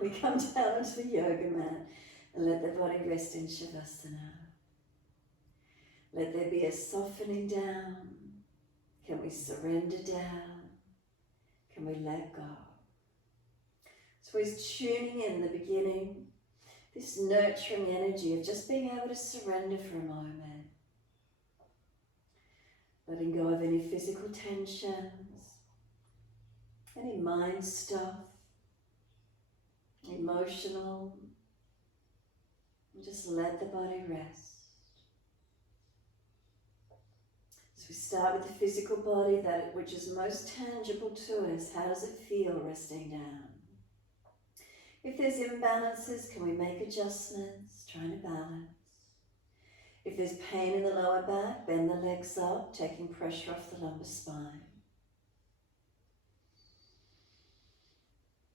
We come down onto the yoga mat and let the body rest in Shavasana. Let there be a softening down. Can we surrender down? Can we let go? So he's tuning in the beginning, this nurturing energy of just being able to surrender for a moment. Letting go of any physical tensions, any mind stuff, emotional. And just let the body rest. So we start with the physical body, that which is most tangible to us. How does it feel resting down? If there's imbalances, can we make adjustments, trying to balance? If there's pain in the lower back, bend the legs up, taking pressure off the lumbar spine.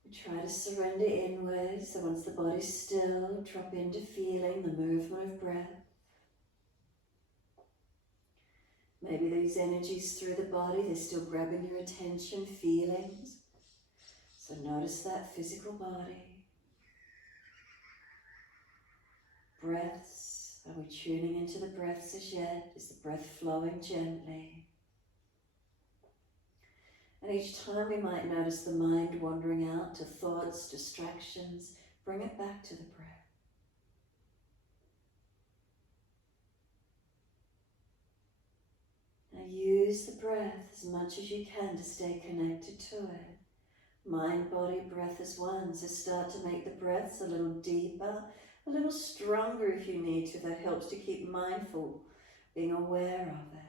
We try to surrender inwards, so once the body's still, drop into feeling the movement of breath. Maybe these energies through the body, they're still grabbing your attention, feelings. So notice that physical body. Breaths, are we tuning into the breaths as yet? Is the breath flowing gently? And each time we might notice the mind wandering out to thoughts, distractions, bring it back to the breath. Now use the breath as much as you can to stay connected to it. Mind, body, breath as one. So start to make the breaths a little deeper, a little stronger if you need to. That helps to keep mindful, being aware of it.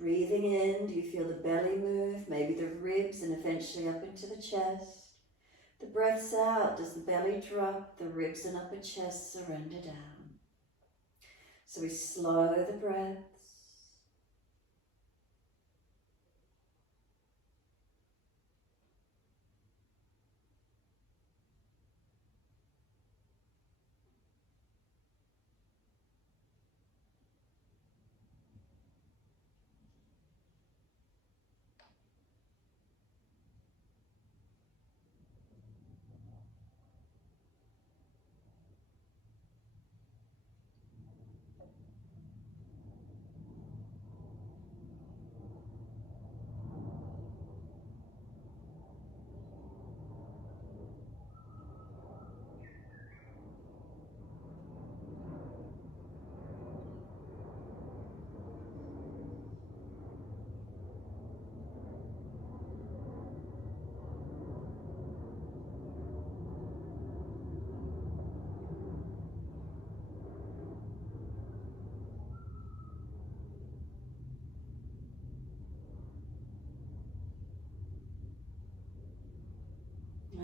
Breathing in, do you feel the belly move? Maybe the ribs and eventually up into the chest. The breaths out, does the belly drop? The ribs and upper chest surrender down. So we slow the breaths.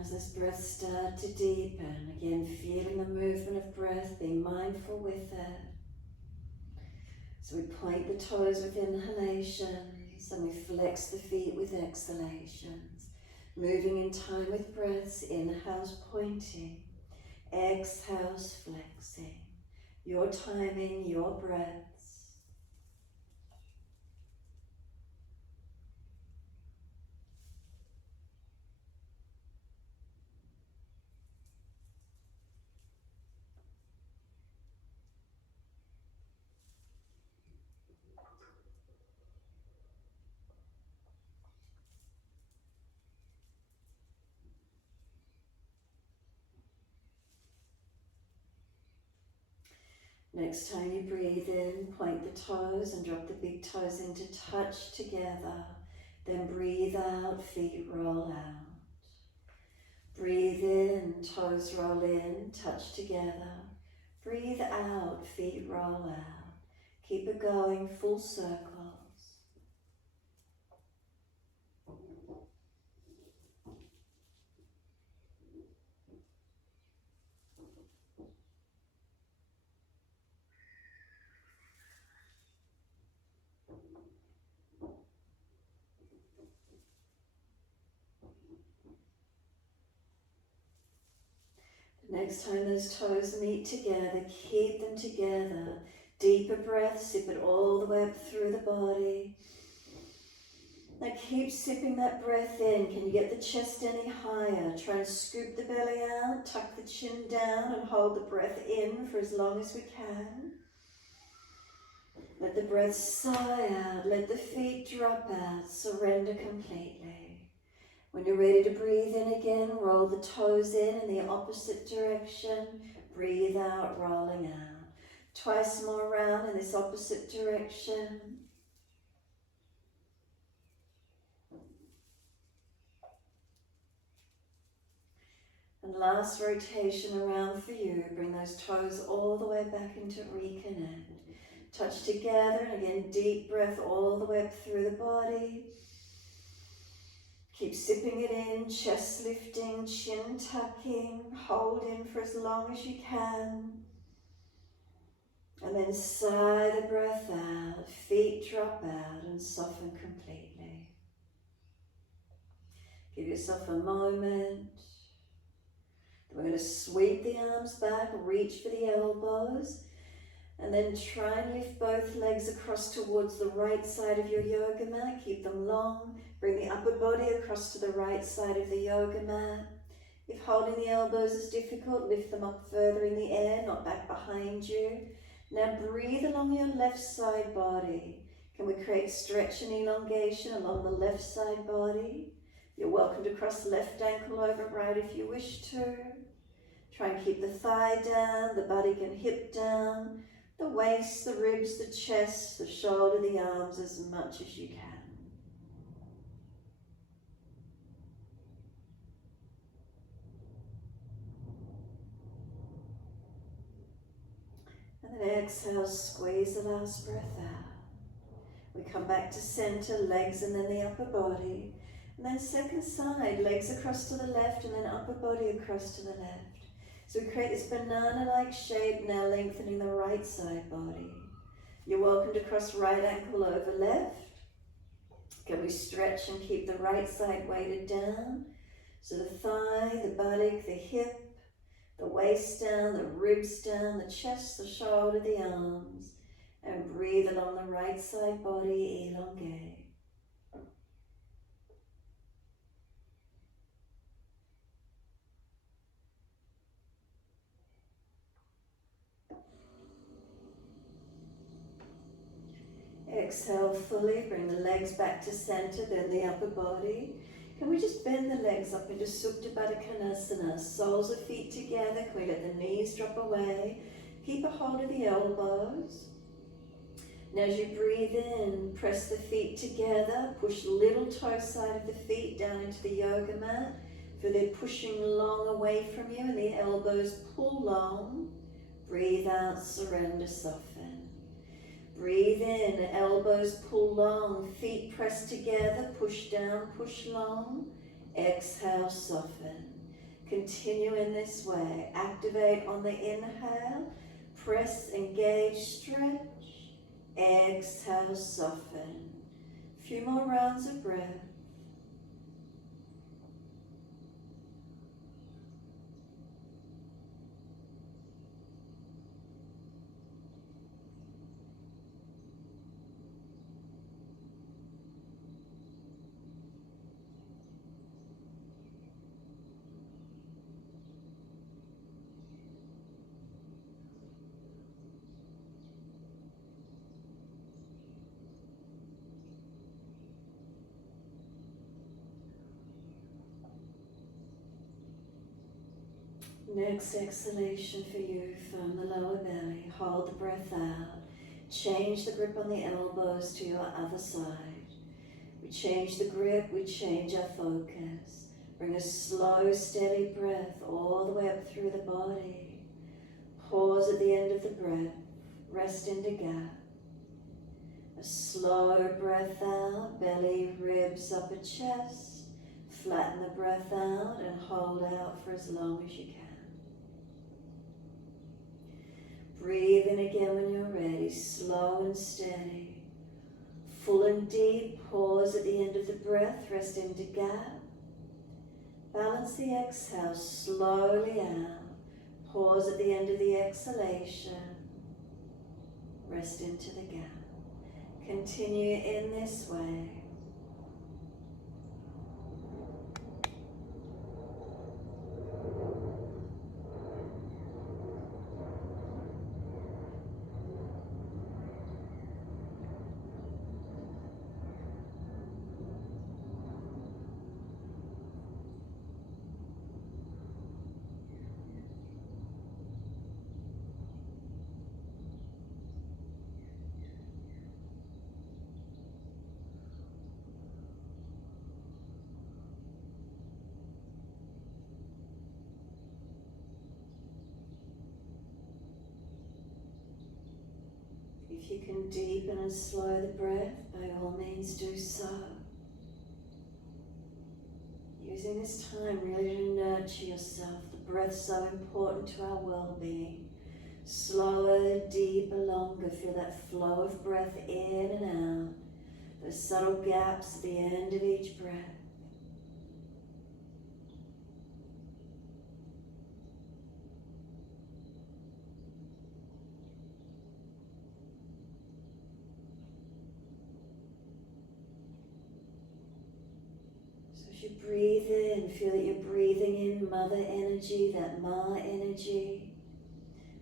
As this breath starts to deepen, again feeling the movement of breath, being mindful with it. So we point the toes with inhalations and we flex the feet with exhalations. Moving in time with breaths, inhales pointing, exhales flexing. Your timing, your breaths. Next time you breathe in, point the toes and drop the big toes into touch together. Then breathe out, feet roll out. Breathe in, toes roll in, touch together. Breathe out, feet roll out. Keep it going, full circles. Next time those toes meet together, keep them together. Deeper breath, sip it all the way up through the body. Now keep sipping that breath in. Can you get the chest any higher? Try and scoop the belly out, tuck the chin down and hold the breath in for as long as we can. Let the breath sigh out, let the feet drop out, surrender completely. When you're ready to breathe in again, roll the toes in the opposite direction. Breathe out, rolling out. Twice more round in this opposite direction. And last rotation around for you. Bring those toes all the way back into reconnect. Touch together, and again, deep breath all the way up through the body. Keep sipping it in, chest lifting, chin tucking, hold in for as long as you can. And then sigh the breath out, feet drop out and soften completely. Give yourself a moment. We're going to sweep the arms back, reach for the elbows, and then try and lift both legs across towards the right side of your yoga mat. Keep them long. Bring the upper body across to the right side of the yoga mat. If holding the elbows is difficult, lift them up further in the air, not back behind you. Now breathe along your left side body. Can we create stretch and elongation along the left side body? You're welcome to cross the left ankle over right if you wish to. Try and keep the thigh down, the body and hip down, the waist, the ribs, the chest, the shoulder, the arms as much as you can. And then exhale, squeeze the last breath out. We come back to center, legs and then the upper body. And then second side, legs across to the left and then upper body across to the left. So we create this banana-like shape, now lengthening the right side body. You're welcome to cross right ankle over left. Can we stretch and keep the right side weighted down? So the thigh, the buttock, the hip, the waist down, the ribs down, the chest, the shoulder, the arms. And breathe along the right side body, elongate. Exhale fully, bring the legs back to center, bend the upper body. Can we just bend the legs up into Vadakanasana, soles of feet together? Can we let the knees drop away? Keep a hold of the elbows. And as you breathe in, press the feet together, push little toe side of the feet down into the yoga mat. Feel they're pushing long away from you and the elbows pull long. Breathe out, surrender, soften. Breathe in, elbows pull long, feet press together, push down, push long. Exhale, soften. Continue in this way. Activate on the inhale, press, engage, stretch. Exhale, soften. A few more rounds of breath. Next exhalation for you from the lower belly. Hold the breath out. Change the grip on the elbows to your other side. We change the grip, we change our focus. Bring a slow, steady breath all the way up through the body. Pause at the end of the breath. Rest into gap. A slow breath out, belly, ribs, upper chest. Flatten the breath out and hold out for as long as you can. Breathe in again when you're ready, slow and steady. Full and deep, pause at the end of the breath, rest into gap. Balance the exhale slowly out. Pause at the end of the exhalation. Rest into the gap. Continue in this way. If you can deepen and slow the breath, by all means do so. Using this time really to nurture yourself. The breath's so important to our well-being. Slower, deeper, longer. Feel that flow of breath in and out. Those subtle gaps at the end of each breath. As you breathe in, feel that you're breathing in mother energy, that Ma energy.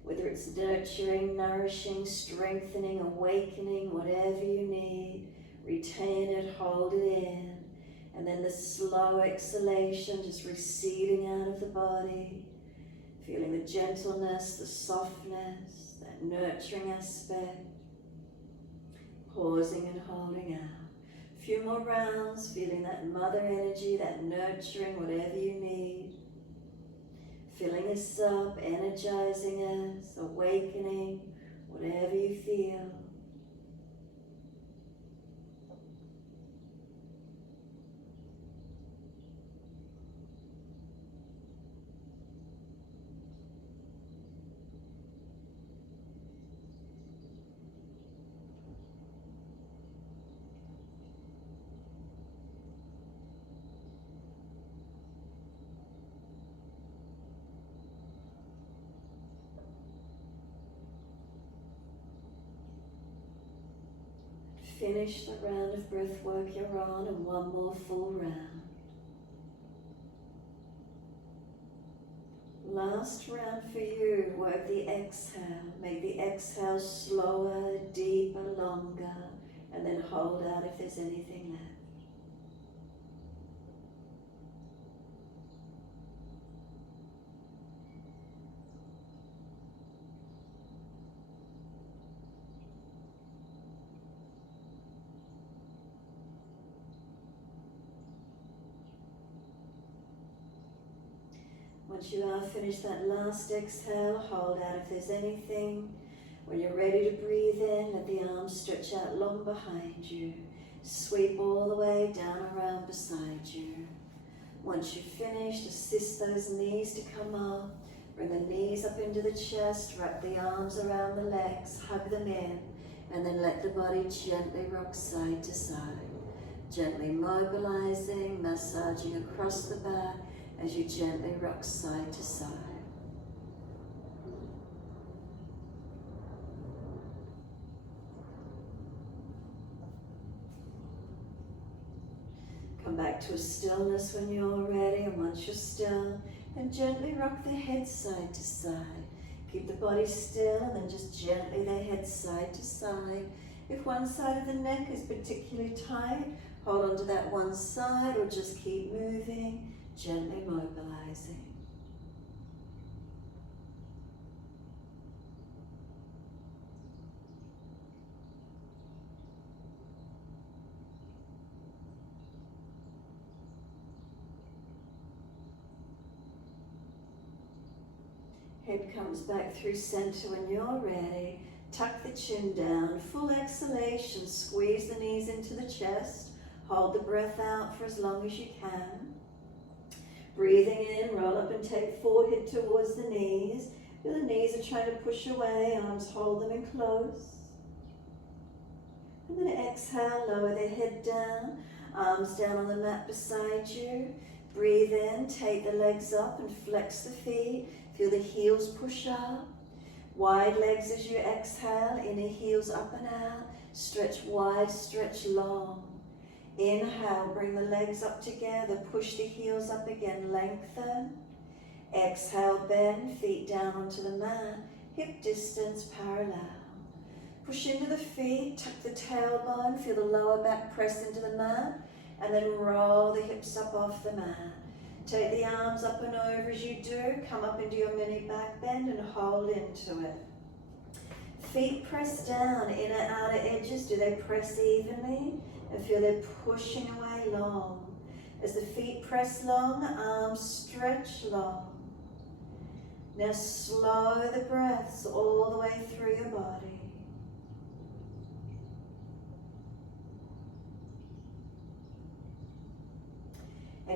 Whether it's nurturing, nourishing, strengthening, awakening, whatever you need, retain it, hold it in. And then the slow exhalation, just receding out of the body. Feeling the gentleness, the softness, that nurturing aspect. Pausing and holding out. A few more rounds, feeling that mother energy, that nurturing, whatever you need. Filling us up, energizing us, awakening, whatever you feel. Finish the round of breath work you're on, and one more full round. Last round for you, work the exhale. Make the exhale slower, deeper, longer, and then hold out if there's anything left. Once you are finished that last exhale, hold out if there's anything. When you're ready to breathe in, let the arms stretch out long behind you. Sweep all the way down around beside you. Once you've finished, assist those knees to come up. Bring the knees up into the chest, wrap the arms around the legs, hug them in, and then let the body gently rock side to side. Gently mobilizing, massaging across the back, as you gently rock side to side. Come back to a stillness when you're ready, and once you're still, then gently rock the head side to side. Keep the body still, and then just gently the head side to side. If one side of the neck is particularly tight, hold on to that one side, or just keep moving. Gently mobilizing. Head comes back through center when you're ready. Tuck the chin down. Full exhalation. Squeeze the knees into the chest. Hold the breath out for as long as you can. Breathing in, roll up and take forehead towards the knees. Feel the knees are trying to push away, arms hold them in close. And then exhale, lower the head down, arms down on the mat beside you. Breathe in, take the legs up and flex the feet. Feel the heels push up. Wide legs as you exhale, inner heels up and out. Stretch wide, stretch long. Inhale, bring the legs up together, push the heels up again, lengthen. Exhale, bend, feet down onto the mat, hip distance parallel. Push into the feet, tuck the tailbone, feel the lower back press into the mat, and then roll the hips up off the mat. Take the arms up and over as you do, come up into your mini back bend and hold into it. Feet press down, inner outer edges, do they press evenly? And feel they're pushing away long. As the feet press long, arms stretch long. Now slow the breaths all the way through your body.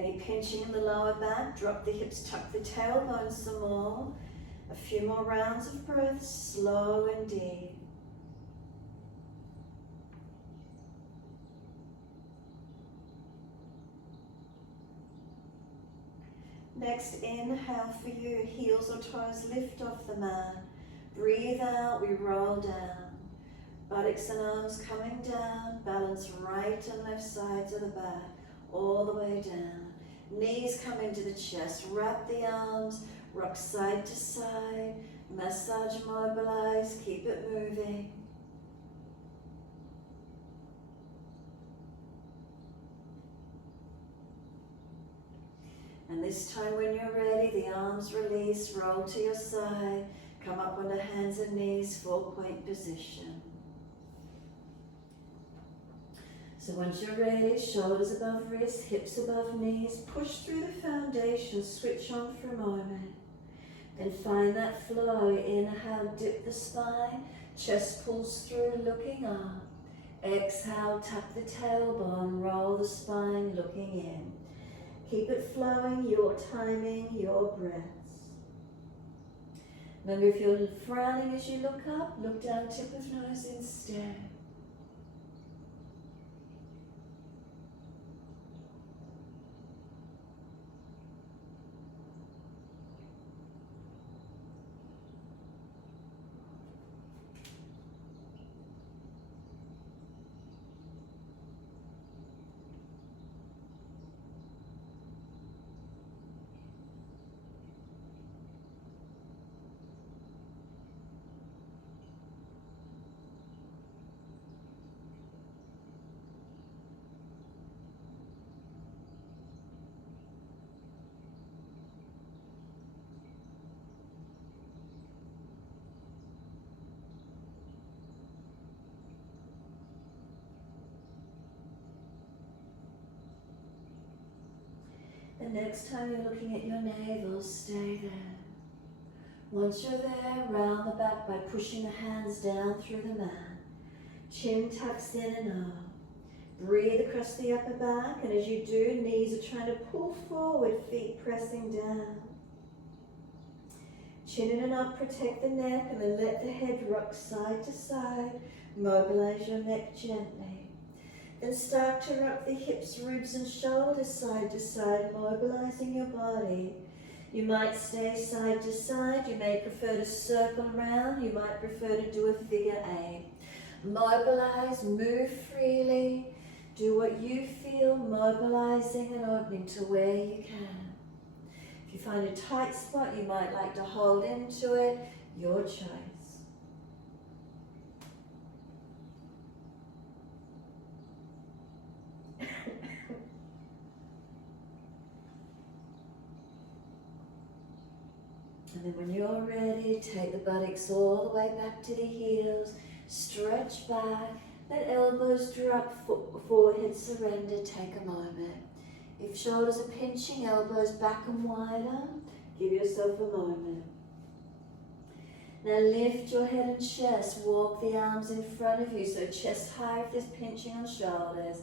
Any pinching in the lower back, drop the hips, tuck the tailbone some more. A few more rounds of breath, slow and deep. Next inhale for you, heels or toes lift off the mat. Breathe out, we roll down. Buttocks and arms coming down, balance right and left sides of the back, all the way down. Knees come into the chest, wrap the arms, rock side to side, massage, mobilize, keep it moving. And this time when you're ready, the arms release, roll to your side, come up onto hands and knees, 4-point position. So once you're ready, shoulders above wrists, hips above knees, push through the foundation, switch on for a moment. Then find that flow, inhale, dip the spine, chest pulls through, looking up. Exhale, tuck the tailbone, roll the spine, looking in. Keep it flowing, your timing, your breaths. Remember, if you're frowning as you look up, look down, tip of nose instead. The next time you're looking at your navel, stay there. Once you're there, round the back by pushing the hands down through the mat. Chin tucks in and up. Breathe across the upper back, and as you do, knees are trying to pull forward, feet pressing down. Chin in and up, protect the neck, and then let the head rock side to side. Mobilize your neck gently. Then start to rock the hips, ribs and shoulders side to side, mobilizing your body. You might stay side to side, you may prefer to circle around, you might prefer to do a figure 8. Mobilize, move freely, do what you feel, mobilizing and opening to where you can. If you find a tight spot, you might like to hold into it, your choice. And then when you're ready, take the buttocks all the way back to the heels, stretch back, let elbows drop, forehead surrender, take a moment. If shoulders are pinching, elbows back and wider, give yourself a moment. Now lift your head and chest, walk the arms in front of you, so chest high if there's pinching on shoulders.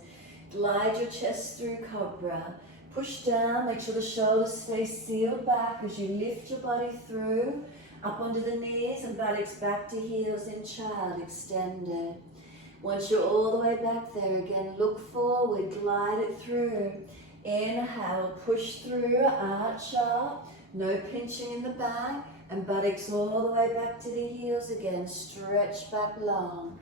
Glide your chest through cobra. Push down, make sure the shoulders stay sealed back as you lift your body through, up onto the knees and buttocks back to heels in child, extended. Once you're all the way back there, again, look forward, glide it through. Inhale, push through, arch up, no pinching in the back, and buttocks all the way back to the heels again, stretch back long.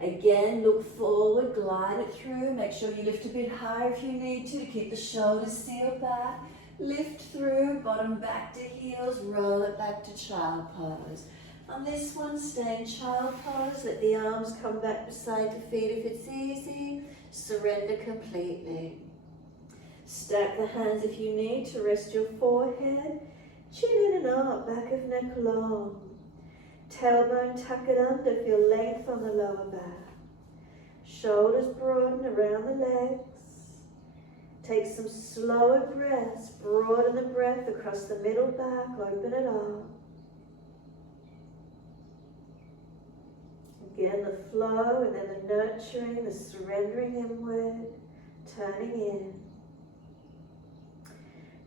Again, look forward, glide it through, make sure you lift a bit higher if you need to keep the shoulders sealed back. Lift through, bottom back to heels, roll it back to child pose. On this one, stay in child pose, let the arms come back beside the feet if it's easy, surrender completely. Stack the hands if you need to rest your forehead, chin in and up, back of neck long. Tailbone tuck it under, feel length on the lower back. Shoulders broaden around the legs. Take some slower breaths, broaden the breath across the middle back, open it up. Again, the flow and then the nurturing, the surrendering inward, turning in.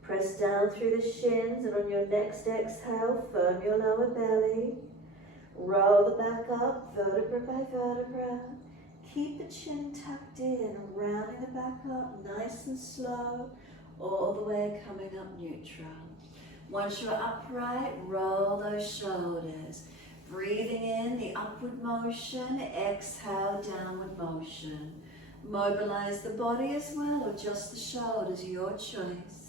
Press down through the shins, and on your next exhale, firm your lower belly. Roll the back up, vertebra by vertebra. Keep the chin tucked in, rounding the back up nice and slow, all the way coming up neutral. Once you're upright, roll those shoulders. Breathing in the upward motion, exhale, downward motion. Mobilize the body as well, or just the shoulders, your choice.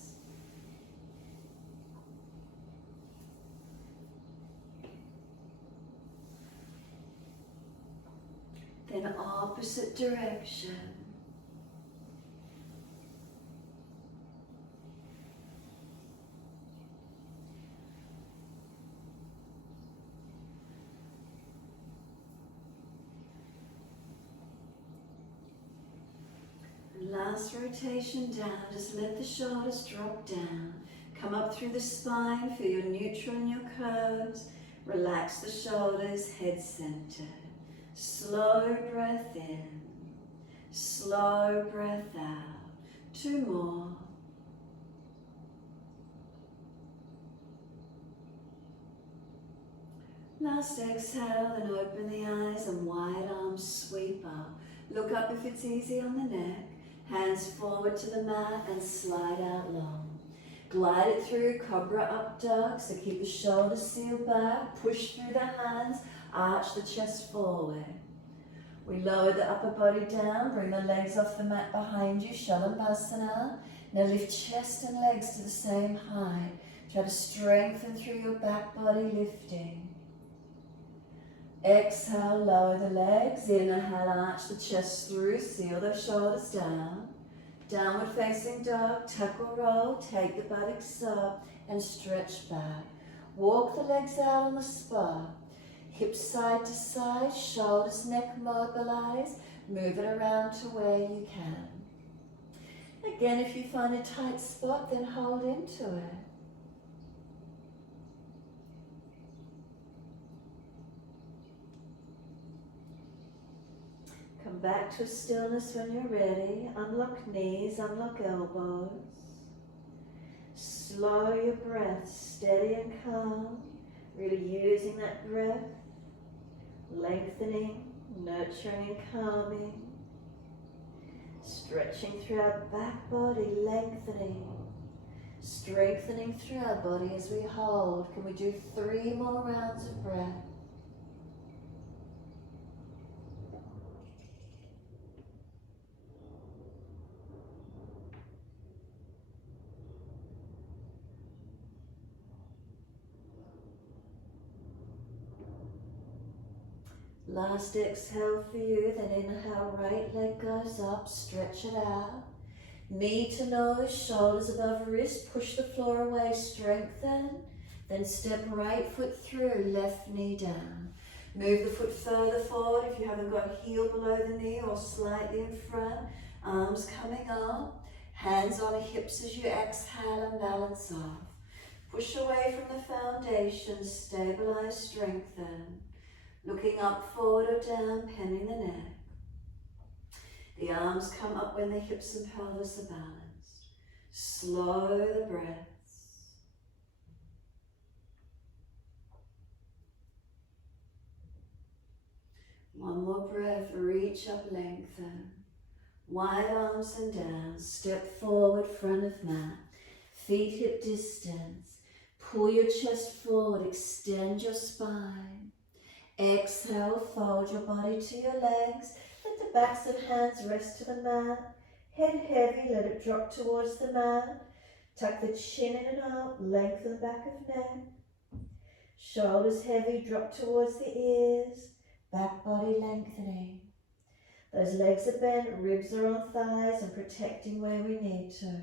Then opposite direction. Last rotation down, just let the shoulders drop down. Come up through the spine, feel your neutral and your curves. Relax the shoulders, head centered. Slow breath in, slow breath out. 2 more. Last exhale, and open the eyes and wide arms sweep up. Look up if it's easy on the neck. Hands forward to the mat and slide out long. Glide it through, cobra up dog, so keep the shoulders sealed back. Push through the hands, arch the chest forward. We lower the upper body down, bring the legs off the mat behind you, Shalabhasana. Now lift chest and legs to the same height. Try to strengthen through your back body, lifting. Exhale, lower the legs. Inhale, arch the chest through, seal those shoulders down. Downward facing dog, tuck or roll, take the buttocks up and stretch back. Walk the legs out on the spot. Hips side to side, shoulders, neck mobilize. Move it around to where you can. Again, if you find a tight spot, then hold into it. Come back to a stillness when you're ready. Unlock knees, unlock elbows. Slow your breath, steady and calm. Really using that breath. Lengthening, nurturing and calming. Stretching through our back body, lengthening. Strengthening through our body as we hold. Can we do 3 more rounds of breath? Last exhale for you, then inhale, right leg goes up, stretch it out. Knee to nose, shoulders above wrist, push the floor away, strengthen. Then step right foot through, left knee down. Move the foot further forward if you haven't got heel below the knee or slightly in front. Arms coming up, hands on the hips as you exhale and balance off. Push away from the foundation, stabilize, strengthen. Looking up, forward or down, penning the neck. The arms come up when the hips and pelvis are balanced. Slow the breaths. One more breath, reach up, lengthen. Wide arms and down, step forward, front of mat. Feet hip distance. Pull your chest forward, extend your spine. Exhale, fold your body to your legs. Let the backs of hands rest to the mat. Head heavy, let it drop towards the mat. Tuck the chin in and up, lengthen the back of neck. Shoulders heavy, drop towards the ears. Back body lengthening. Those legs are bent, ribs are on thighs and protecting where we need to.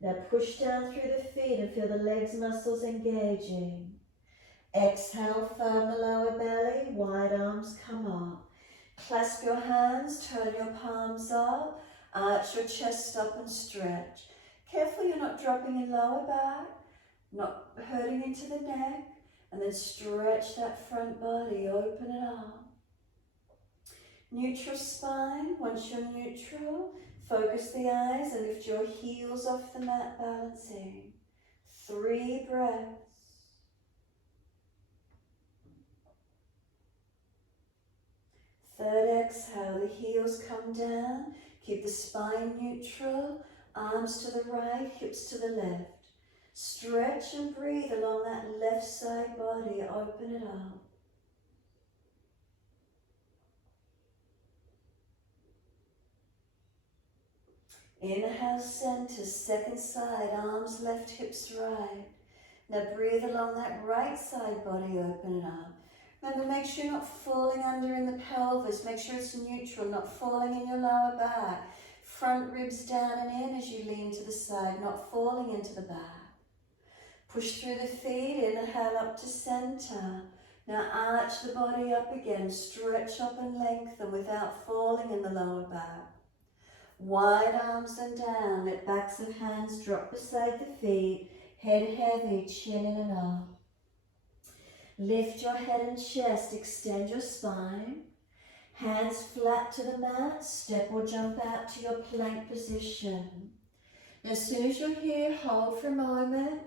Now push down through the feet and feel the legs muscles engaging. Exhale, firm the lower belly, wide arms come up. Clasp your hands, turn your palms up, arch your chest up and stretch. Careful you're not dropping in lower back, not hurting into the neck, and then stretch that front body, open it up. Neutral spine. Once you're neutral, focus the eyes and lift your heels off the mat, balancing. 3 breaths. Third exhale, the heels come down. Keep the spine neutral, arms to the right, hips to the left. Stretch and breathe along that left side body, open it up. Inhale, center, second side, arms left, hips right. Now breathe along that right side body, open it up. Remember, make sure you're not falling under in the pelvis. Make sure it's neutral, not falling in your lower back. Front ribs down and in as you lean to the side, not falling into the back. Push through the feet, inhale up to center. Now arch the body up again, stretch up and lengthen without falling in the lower back. Wide arms and down, let backs of hands drop beside the feet, head heavy, chin in and up. Lift your head and chest, extend your spine. Hands flat to the mat, step or jump out to your plank position. Now, as soon as you're here, hold for a moment.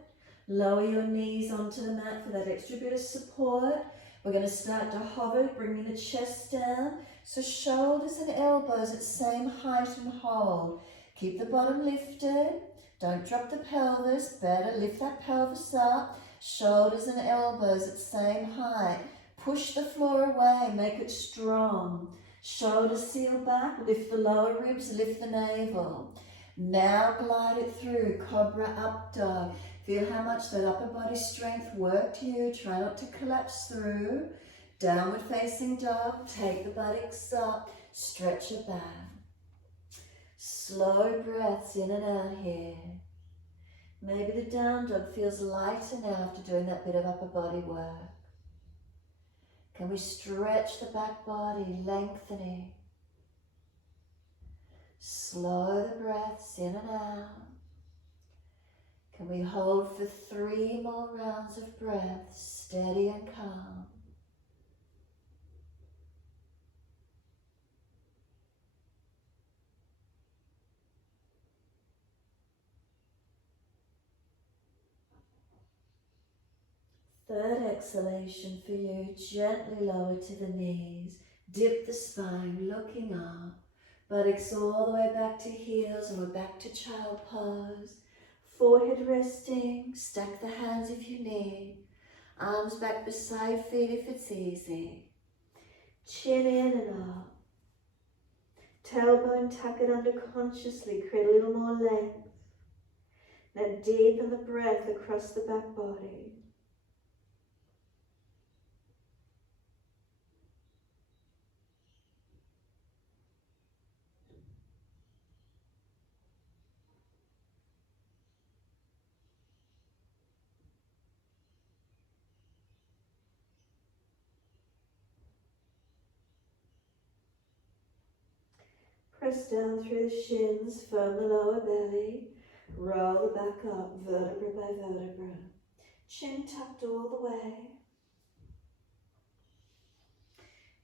Lower your knees onto the mat for that extra bit of support. We're going to start to hover, bringing the chest down. So shoulders and elbows at same height and hold. Keep the bottom lifted. Don't drop the pelvis. Better lift that pelvis up. Shoulders and elbows at same height. Push the floor away. Make it strong. Shoulders seal back. Lift the lower ribs. Lift the navel. Now glide it through. Cobra up dog. Feel how much that upper body strength worked you. Try not to collapse through. Downward facing dog. Take the buttocks up. Stretch it back. Slow breaths in and out here. Maybe the down dog feels lighter now after doing that bit of upper body work. Can we stretch the back body, lengthening? Slow the breaths in and out. Can we hold for 3 more rounds of breath, steady and calm? Third exhalation for you, gently lower to the knees, dip the spine, looking up, buttocks all the way back to heels or back to child pose. Forehead resting, stack the hands if you need. Arms back beside feet if it's easy. Chin in and up. Tailbone tuck it under consciously, create a little more length. Now deepen the breath across the back body. Press down through the shins, firm the lower belly, roll the back up, vertebra by vertebra. Chin tucked all the way.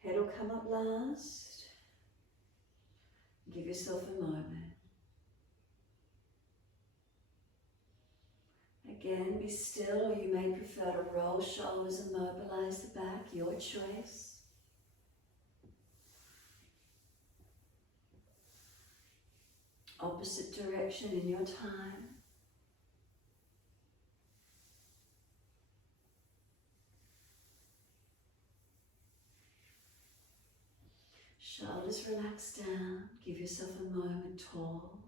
Head will come up last. Give yourself a moment. Again, be still, or you may prefer to roll shoulders and mobilize the back, your choice. Opposite direction in your time. Shoulders relax down. Give yourself a moment tall.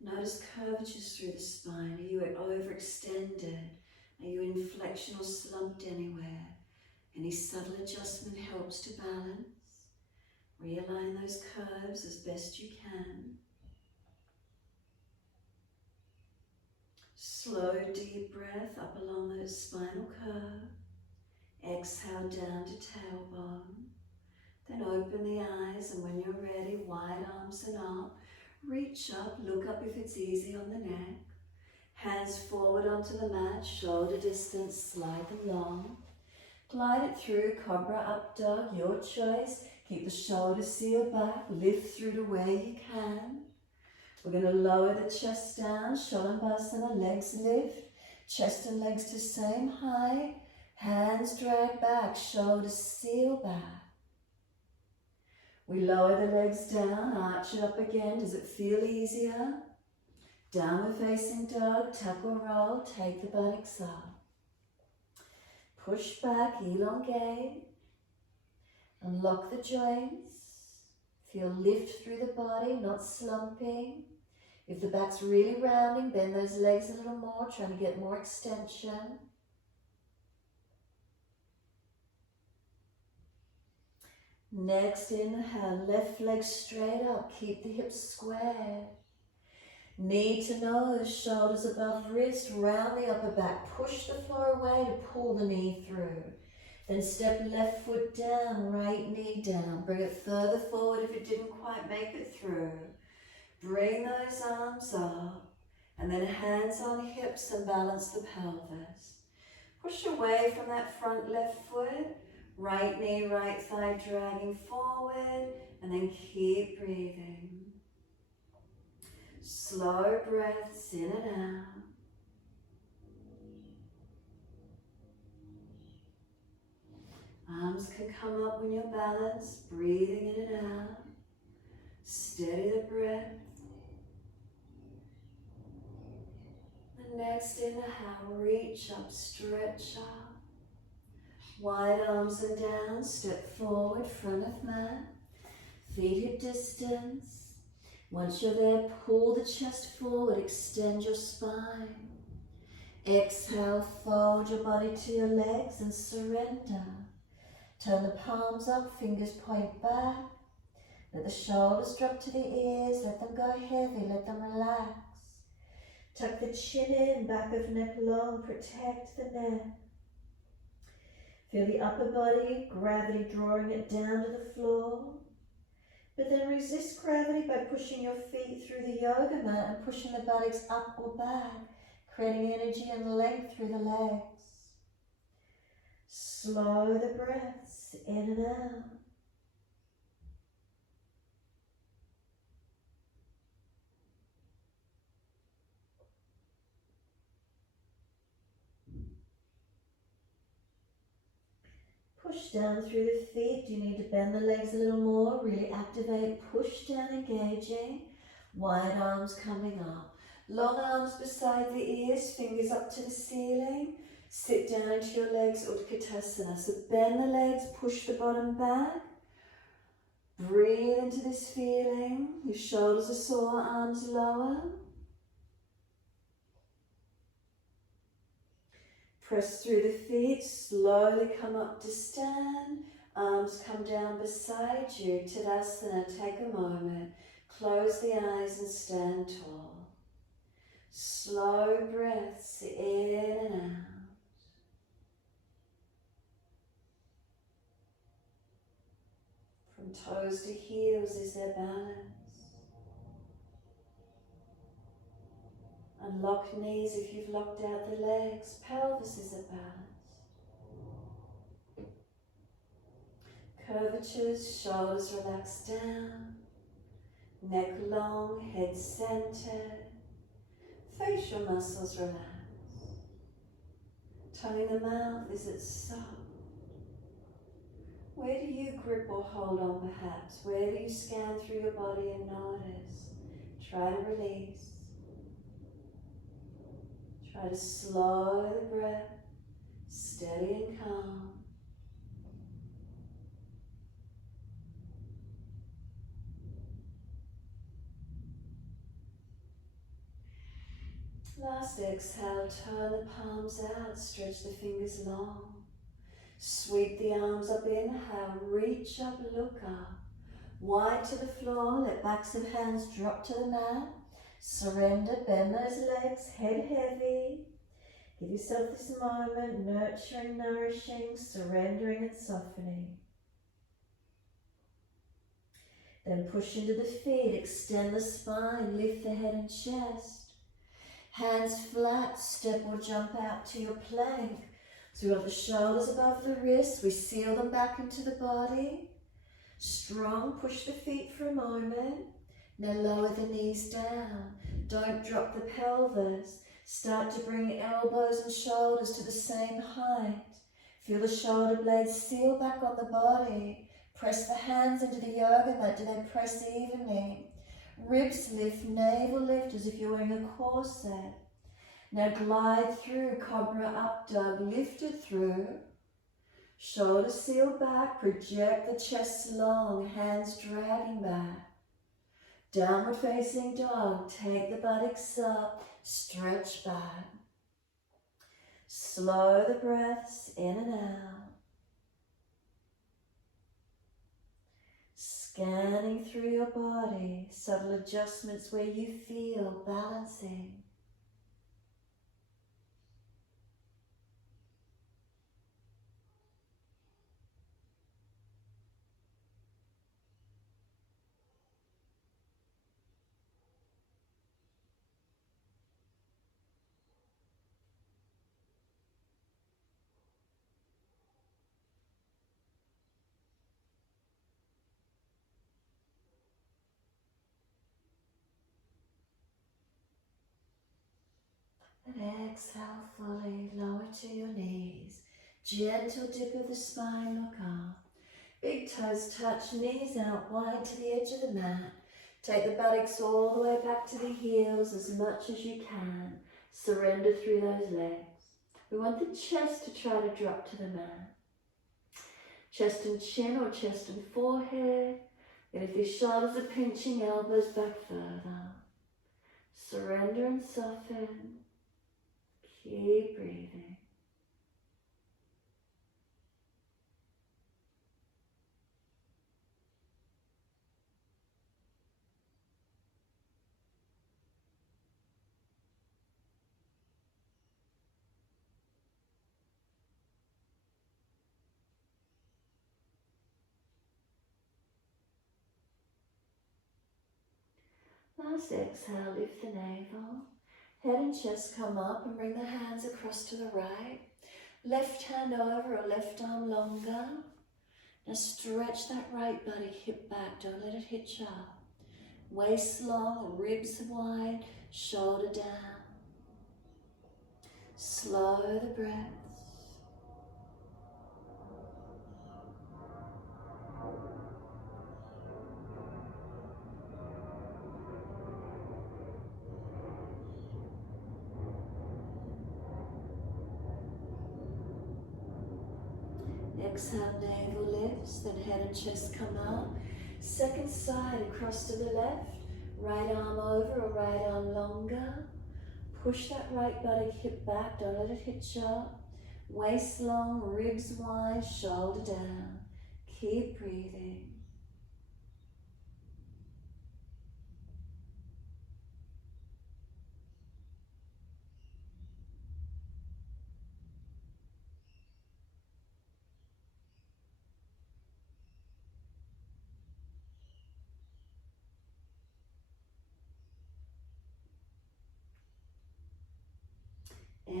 Notice curvatures through the spine. Are you overextended? Are you in flexion or slumped anywhere? Any subtle adjustment helps to balance. Realign those curves as best you can. Slow, deep breath up along the spinal curve. Exhale down to tailbone. Then open the eyes, and when you're ready, wide arms and up. Reach up, look up if it's easy on the neck. Hands forward onto the mat, shoulder distance, slide them long. Glide it through, cobra up dog, your choice. Keep the shoulders sealed back, lift through to where you can. We're going to lower the chest down, Shalabhasana, legs lift, chest and legs to same height, hands drag back, shoulders seal back. We lower the legs down, arch it up again. Does it feel easier? Downward facing dog, tuck or roll, take the buttocks up. Push back, elongate, unlock the joints. Feel lift through the body, not slumping. If the back's really rounding, bend those legs a little more, trying to get more extension. Next inhale, left leg straight up, keep the hips squared. Knee to nose, shoulders above wrist, round the upper back. Push the floor away to pull the knee through. Then step left foot down, right knee down. Bring it further forward if it didn't quite make it through. Bring those arms up. And then hands on hips and balance the pelvis. Push away from that front left foot. Right knee, right thigh dragging forward. And then keep breathing. Slow breaths in and out. Arms can come up when you're balanced, breathing in and out. Steady the breath. The next inhale, reach up, stretch up. Wide arms and down, step forward, front of mat. Feet hip distance. Once you're there, pull the chest forward, extend your spine. Exhale, fold your body to your legs and surrender. Turn the palms up, fingers point back. Let the shoulders drop to the ears, let them go heavy, let them relax. Tuck the chin in, back of neck long, protect the neck. Feel the upper body, gravity drawing it down to the floor. But then resist gravity by pushing your feet through the yoga mat and pushing the buttocks up or back, creating energy and length through the legs. Slow the breaths in and out. Push down through the feet. Do you need to bend the legs a little more? Really activate. Push down, engaging. Wide arms coming up. Long arms beside the ears, fingers up to the ceiling. Sit down into your legs, Utkatasana. So bend the legs, push the bottom back. Breathe into this feeling. Your shoulders are sore, arms lower. Press through the feet, slowly come up to stand. Arms come down beside you. Tadasana, take a moment. Close the eyes and stand tall. Slow breaths in and out. From toes to heels, is there balance? Unlock knees if you've locked out the legs. Pelvis is at balance. Curvatures, shoulders relax down. Neck long, head centered. Facial muscles relax. Tongue in the mouth, is it soft? Where do you grip or hold on perhaps? Where do you scan through your body and notice? Try to release. Try to slow the breath, steady and calm. Last exhale, turn the palms out, stretch the fingers long. Sweep the arms up, inhale, reach up, look up. Wide to the floor, let backs of hands drop to the mat. Surrender, bend those legs, head heavy. Give yourself this moment, nurturing, nourishing, surrendering and softening. Then push into the feet, extend the spine, lift the head and chest. Hands flat, step or jump out to your plank. So we have the shoulders above the wrists, we seal them back into the body. Strong, push the feet for a moment. Now lower the knees down. Don't drop the pelvis. Start to bring elbows and shoulders to the same height. Feel the shoulder blades seal back on the body. Press the hands into the yoga mat. Do they press evenly? Ribs lift, navel lift as if you're wearing a corset. Now glide through Cobra Up Dog. Lift it through. Shoulders seal back. Project the chest long. Hands dragging back. Downward facing dog. Take the buttocks up. Stretch back. Slow the breaths in and out. Scanning through your body. Subtle adjustments where you feel balancing. And exhale fully, lower to your knees. Gentle dip of the spine, look up. Big toes touch, knees out wide to the edge of the mat. Take the buttocks all the way back to the heels as much as you can. Surrender through those legs. We want the chest to try to drop to the mat. Chest and chin or chest and forehead. And if your shoulders are pinching, elbows back further. Surrender and soften. Keep breathing. Last exhale, lift the navel. Head and chest come up and bring the hands across to the right. Left hand over or left arm longer. Now stretch that right body, hip back, don't let it hitch up. Waist long, ribs wide, shoulder down. Slow the breaths. Exhale, navel lifts, then head and chest come up. Second side across to the left. Right arm over or right arm longer. Push that right body hip back, don't let it hitch up. Waist long, ribs wide, shoulder down. Keep breathing.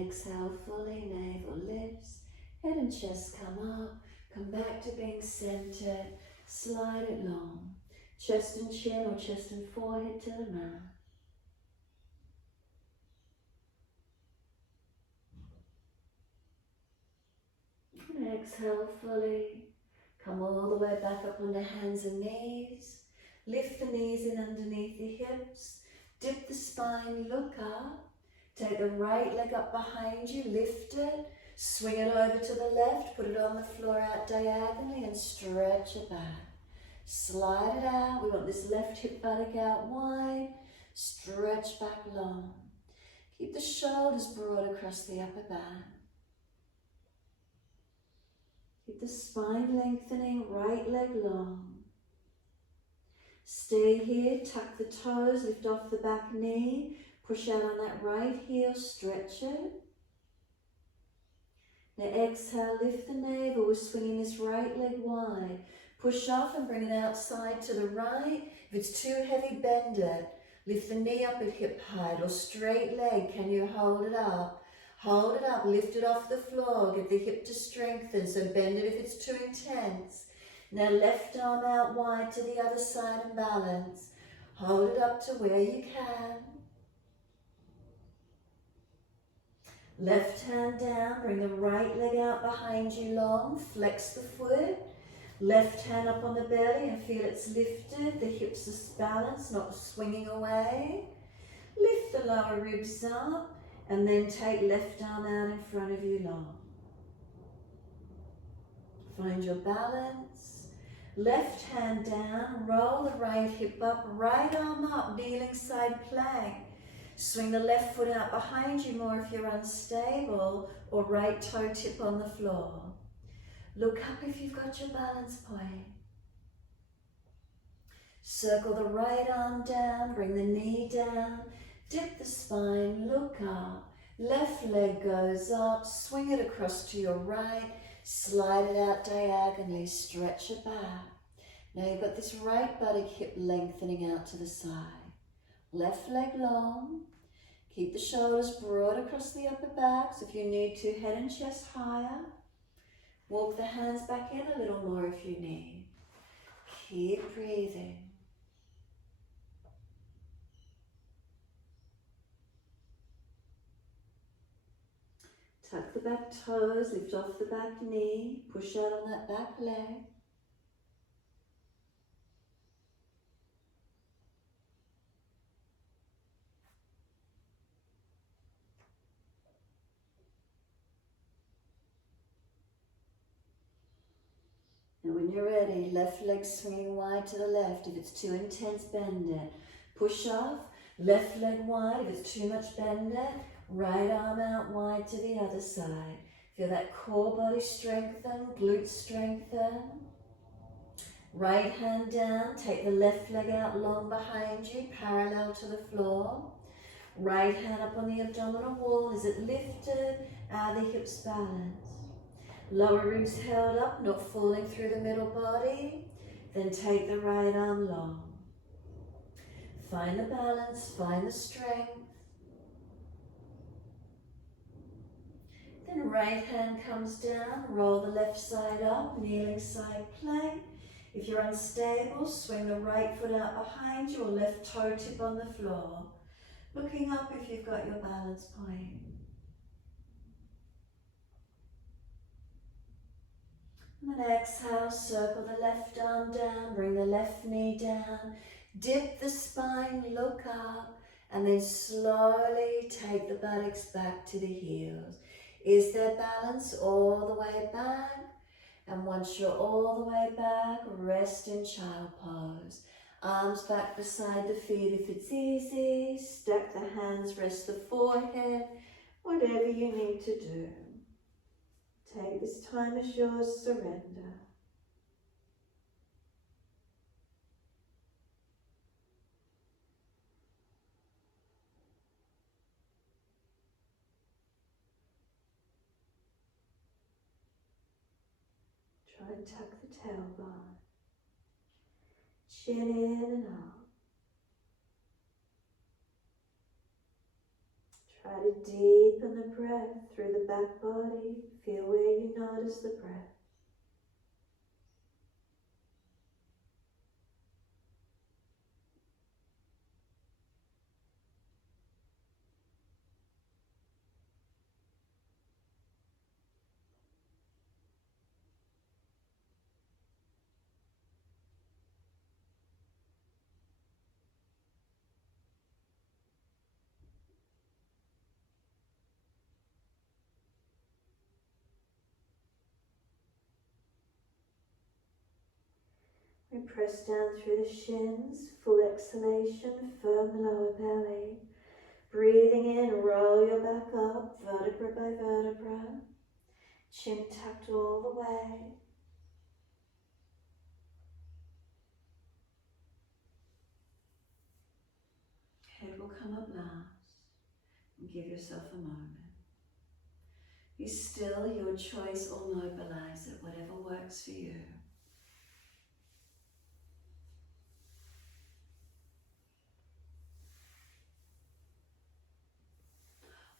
Exhale fully, navel lifts, head and chest come up, come back to being centered, slide it long, chest and chin or chest and forehead to the mat. And exhale fully, come all the way back up onto hands and knees, lift the knees in underneath the hips, dip the spine, look up. Take the right leg up behind you, lift it, swing it over to the left, put it on the floor out diagonally and stretch it back. Slide it out, we want this left hip buttock out wide, stretch back long. Keep the shoulders broad across the upper back. Keep the spine lengthening, right leg long. Stay here, tuck the toes, lift off the back knee. Push out on that right heel, stretch it. Now exhale, lift the navel. We're swinging this right leg wide. Push off and bring it outside to the right. If it's too heavy, bend it. Lift the knee up at hip height or straight leg. Can you hold it up? Hold it up, lift it off the floor. Get the hip to strengthen, so bend it if it's too intense. Now left arm out wide to the other side and balance. Hold it up to where you can. Left hand down, bring the right leg out behind you long, flex the foot. Left hand up on the belly and feel it's lifted, the hips are balanced, not swinging away. Lift the lower ribs up and then take left arm out in front of you long. Find your balance. Left hand down, roll the right hip up, right arm up, kneeling side plank. Swing the left foot out behind you more if you're unstable, or right toe tip on the floor. Look up if you've got your balance point. Circle the right arm down, bring the knee down, dip the spine, look up. Left leg goes up, swing it across to your right, slide it out diagonally, stretch it back. Now you've got this right buttock hip lengthening out to the side. Left leg long. Keep the shoulders broad across the upper back. So if you need to, head and chest higher. Walk the hands back in a little more if you need. Keep breathing. Tuck the back toes, lift off the back knee, push out on that back leg. And when you're ready, left leg swinging wide to the left. If it's too intense, bend it. Push off, left leg wide. If it's too much, bend it. Right arm out wide to the other side. Feel that core body strengthen, glutes strengthen. Right hand down, take the left leg out long behind you, parallel to the floor. Right hand up on the abdominal wall. Is it lifted? Are the hips balanced? Lower ribs held up, not falling through the middle body. Then take the right arm long. Find the balance, find the strength. Then right hand comes down, roll the left side up, kneeling side plank. If you're unstable, swing the right foot out behind you or left toe tip on the floor. Looking up if you've got your balance point. And then exhale, circle the left arm down, bring the left knee down, dip the spine, look up, and then slowly take the buttocks back to the heels. Is there balance all the way back? And once you're all the way back, rest in child pose. Arms back beside the feet if it's easy. Stack the hands, rest the forehead, whatever you need to do. Take this time as yours, surrender. Try and tuck the tailbone. Chin in and up. Try to deepen the breath through the back body. Feel where you notice the breath. We press down through the shins, full exhalation, firm the lower belly. Breathing in, roll your back up, vertebra by vertebra. Chin tucked all the way. Head will come up last. And give yourself a moment. Be still, your choice, or mobilize it, whatever works for you.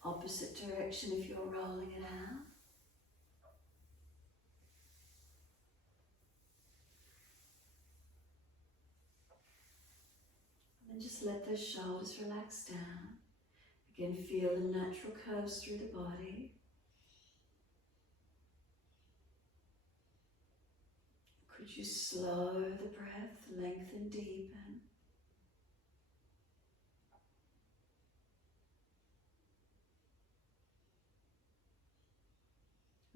Opposite direction if you're rolling it out. just let those shoulders relax down. Again, feel the natural curves through the body. Could you slow the breath, lengthen, deepen?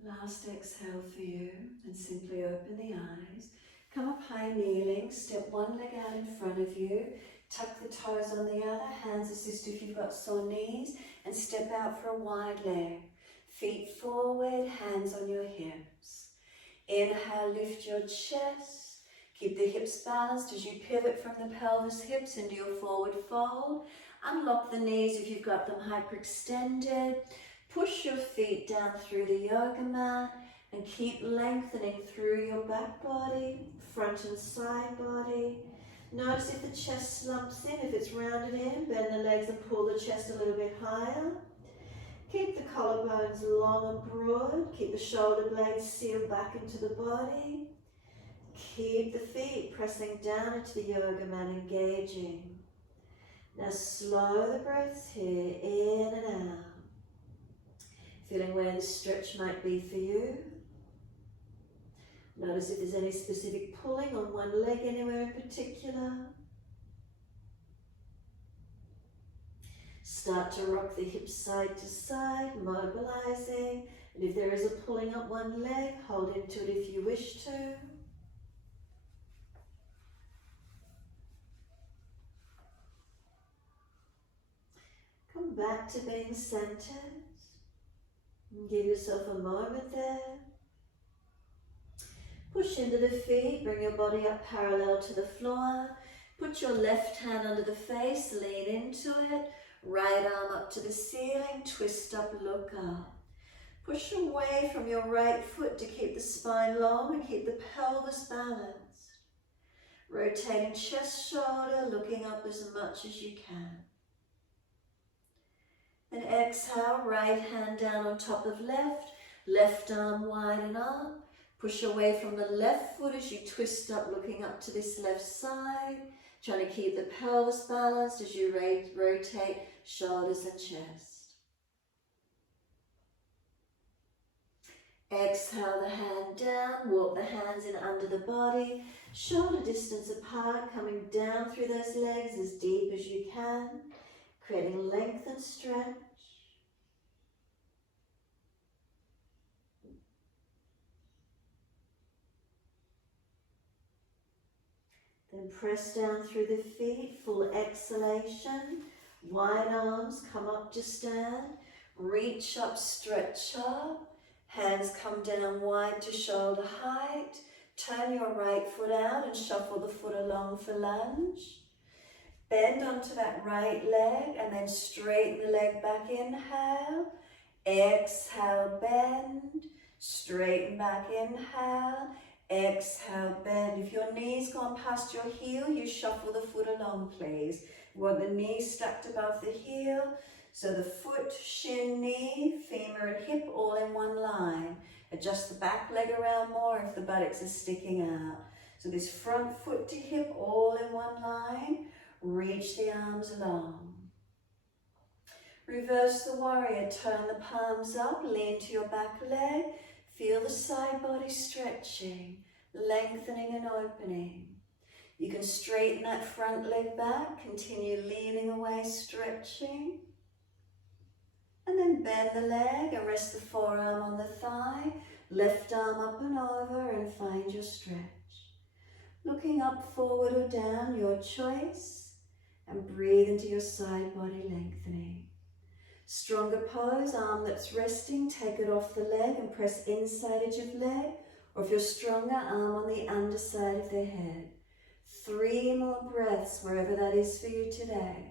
Last exhale for you, and simply open the eyes. Come up high kneeling, step one leg out in front of you, tuck the toes on the other, hands assist if you've got sore knees, and step out for a wide leg. Feet forward, hands on your hips. Inhale, lift your chest. Keep the hips balanced as you pivot from the pelvis, hips into your forward fold. Unlock the knees if you've got them hyperextended. Push your feet down through the yoga mat and keep lengthening through your back body, front and side body. Notice if the chest slumps in, if it's rounded in, bend the legs and pull the chest a little bit higher. Keep the collarbones long and broad. Keep the shoulder blades sealed back into the body. Keep the feet pressing down into the yoga mat, engaging. Now slow the breaths here, in and out. Feeling where the stretch might be for you. Notice if there's any specific pulling on one leg anywhere in particular. Start to rock the hips side to side, mobilizing. And if there is a pulling up one leg, hold into it if you wish to. Come back to being centered. And give yourself a moment there. Push into the feet, bring your body up parallel to the floor. Put your left hand under the face, lean into it. Right arm up to the ceiling, twist up, look up. Push away from your right foot to keep the spine long and keep the pelvis balanced. Rotating chest, shoulder, looking up as much as you can. Then exhale, right hand down on top of left, left arm widen up. Push away from the left foot as you twist up, looking up to this left side. Trying to keep the pelvis balanced as you rotate shoulders and chest. Exhale the hand down, walk the hands in under the body, shoulder distance apart, coming down through those legs as deep as you can, creating length and stretch. Then press down through the feet, full exhalation. Wide arms, come up to stand. Reach up, stretch up. Hands come down wide to shoulder height. Turn your right foot out and shuffle the foot along for lunge. Bend onto that right leg and then straighten the leg back. Inhale. Exhale, bend. Straighten back, inhale. Exhale, bend. If your knee's gone past your heel, you shuffle the foot along, please. You want the knee stacked above the heel. So the foot, shin, knee, femur and hip all in one line. Adjust the back leg around more if the buttocks are sticking out. So this front foot to hip all in one line. Reach the arms along. Reverse the warrior. Turn the palms up. Lean to your back leg. Feel the side body stretching, lengthening and opening. You can straighten that front leg back, continue leaning away, stretching. And then bend the leg and rest the forearm on the thigh, left arm up and over and find your stretch. Looking up, forward or down, your choice, and breathe into your side body lengthening. Stronger pose, arm that's resting, take it off the leg and press inside edge of leg, or if you're stronger, arm on the underside of the head. 3 more breaths wherever that is for you today.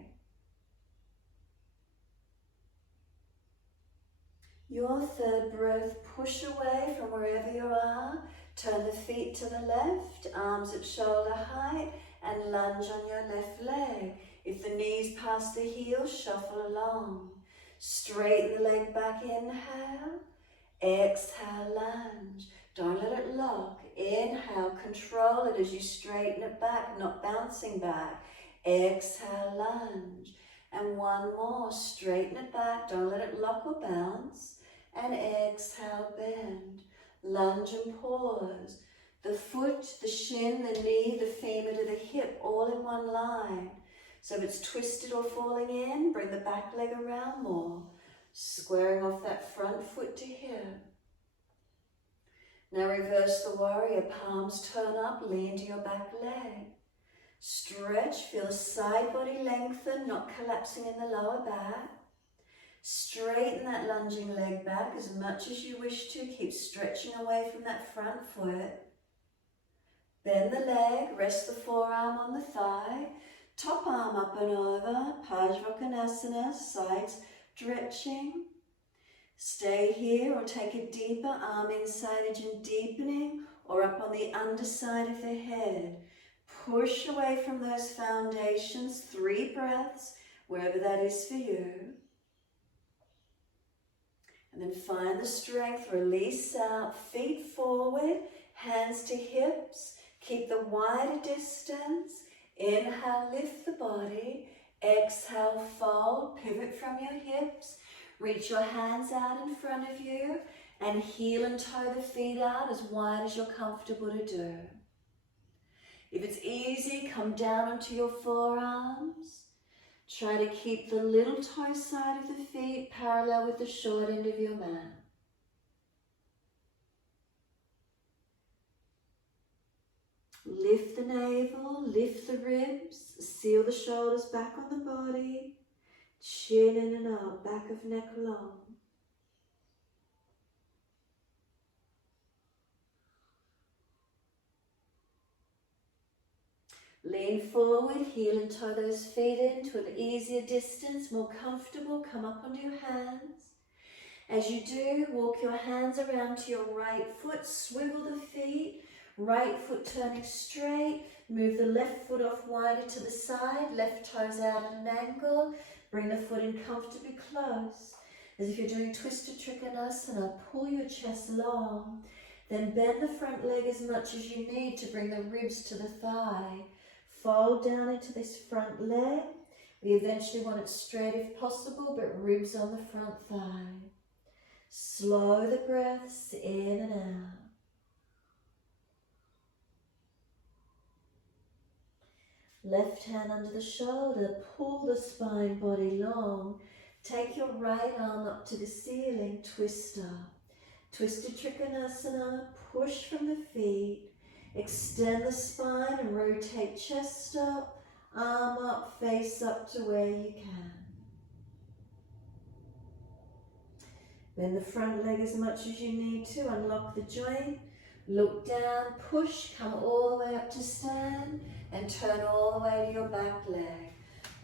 Your third breath, push away from wherever you are, turn the feet to the left, arms at shoulder height, and lunge on your left leg. If the knees pass the heels, shuffle along. Straighten the leg back, inhale, exhale, lunge. Don't let it lock. Inhale, control it as you straighten it back, not bouncing back. Exhale, lunge. And one more, straighten it back, don't let it lock or bounce. And exhale, bend. Lunge and pause. The foot, the shin, the knee, the femur to the hip, all in one line. So if it's twisted or falling in, bring the back leg around more. Squaring off that front foot to hip. Now reverse the warrior, palms turn up, lean to your back leg. Stretch, feel the side body lengthen, not collapsing in the lower back. Straighten that lunging leg back as much as you wish to. Keep stretching away from that front foot. Bend the leg, rest the forearm on the thigh. Top arm up and over, Vadakanasana, sides stretching. Stay here or take it deeper, arm inside edge and deepening, or up on the underside of the head. Push away from those foundations, 3 breaths, wherever that is for you. And then find the strength, release out, feet forward, hands to hips. Keep the wider distance. Inhale, lift the body. Exhale, fold, pivot from your hips. Reach your hands out in front of you and heel and toe the feet out as wide as you're comfortable to do. If it's easy, come down onto your forearms. Try to keep the little toe side of the feet parallel with the short end of your mat. Lift the navel, lift the ribs, seal the shoulders back on the body, chin in and up, back of neck long. Lean forward, heel and toe those feet in to an easier distance, more comfortable. Come up onto your hands. As you do, walk your hands around to your right foot, swivel the feet, right foot turning straight, move the left foot off wider to the side, left toes out at an angle, bring the foot in comfortably close. As if you're doing twisted Trikonasana, pull your chest long, then bend the front leg as much as you need to bring the ribs to the thigh. Fold down into this front leg. We eventually want it straight if possible, but ribs on the front thigh. Slow the breaths in and out. Left hand under the shoulder, pull the spine body long. Take your right arm up to the ceiling, twist up. Twisted Trikonasana, push from the feet. Extend the spine and rotate chest up, arm up, face up to where you can. Bend the front leg as much as you need to, unlock the joint, look down, push, come all the way up to stand, and turn all the way to your back leg.